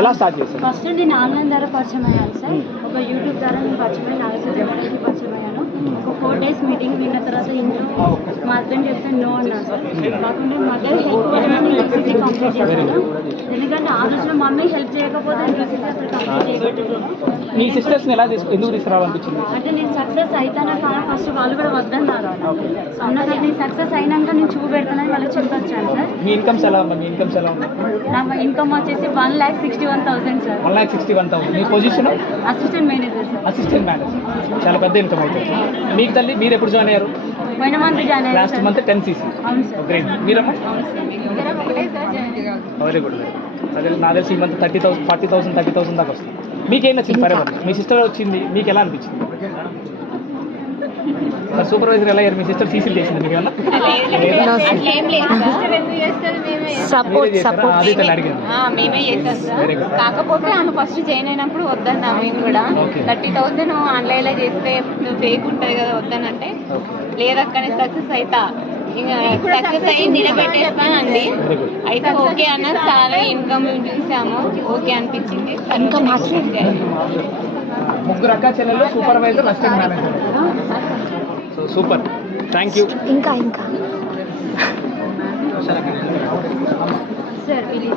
ఎలా స్టార్ట్ చేశారు? ఫస్ట్ నేను ఆన్లైన్ ద్వారా పరిచయం అయ్యాను సార్. ఒక యూట్యూబ్ ద్వారా నేను పరిచయం అయ్యి నాగేశ్వర మేడంకి పరిచయం అయ్యాను. ఒక 4 days మీటింగ్ విన్న తర్వాత ఇంట్లో మా హస్బెండ్ చెప్తే నో అన్నాను సార్. కాకుండా మదర్ హెల్ప్ వల్ల నేను యూసీసీ కంప్లీట్ చేశాను. ఎందుకంటే ఆ రోజులో మమ్మీ హెల్ప్ చేయకపోతే నేను యూసీసీ అసలు కంప్లీట్ చేయబెట్టుకున్నాను. మీ సిస్టర్స్ని ఎలా ఎందుకు తీసుకురావాలనిపించింది? అంటే నేను సక్సెస్ అవుతానా కానీ ఫస్ట్ వాళ్ళు కూడా వద్దన్నారు. అన్నది నేను సక్సెస్ అయినాక నేను చూపెడతానని వాళ్ళకి చెప్పొచ్చాను సార్. మీ ఇన్కమ్స్ ఎలా ఉంది? నా ఇన్కమ్ వచ్చేసి 1,61,000 సార్. 1,61,000. మీ position? Assistant manager sir. Assistant manager. చాలా పెద్ద ఇన్కమ్ అవుతుంది. మీకు తల్లి మీరు ఎప్పుడు జాయిన్ అయ్యారు? పోయిన మంత్ జాయిన్ అయ్యారు. Last month 10 cc. అవును సార్. గ్రేట్. మీరమ్మా? ఒకటే సార్ జాయిన్ అయ్యారు. Very good. అదే నాకు తెలిసి ఈ మంత్ 30,000 40,000 30,000 దాకా వస్తుంది. మీకేం నచ్చింది? ఫరెవర్ మీ సిస్టర్ వచ్చింది, మీకు ఎలా అనిపించింది? సూపర్వైజర్ ఎలా అయ్యారు? మీ సిస్టర్ సీసీలు చేసింది మీకు ఏమన్నా? సపోర్ట్ మేమే చేసాం సార్. కాకపోతే ఆమె ఫస్ట్ జాయిన్ అయినప్పుడు వద్దన్నా మేము కూడా 30,000 ఆన్లైన్లో చేస్తే ఫేక్ ఉంటుంది కదా వద్దనంటే లేదు అక్కడ సక్సెస్ అవుతా ఇంకా సక్సెస్ అయ్యి నిలబెట్టేస్తానండి. అయితే ఓకే అన్న చాలా ఇన్కమ్ చూసాము ఓకే అనిపించింది. ముగ్గురు అక్క చెల్లెలు supervisor assistant manager. So super. Thank you. ఇంకా సార్ వీళ్ళు